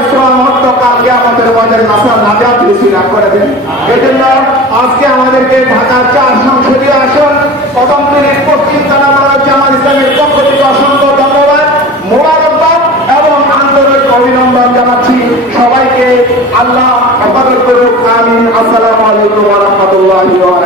ইসলাম কাল কিয়ামতের ময়দানে নাজাত নসিব করে দেন। এজন্য আজকে আমাদেরকে ঢাকার 4 সংসদীয় আসন প্রথম দিনের পশ্চিম থানা জামাত ইসলামের পক্ষ থেকে অসংখ্য ধন্যবাদ, মোবারকবাদ এবং আন্তরিক অভিনন্দন জানাচ্ছি। সবাইকে আল্লাহ হেফাজত করুক, আমিন। আসসালামু আলাইকুম ওয়া রাহমাতুল্লাহি ওয়া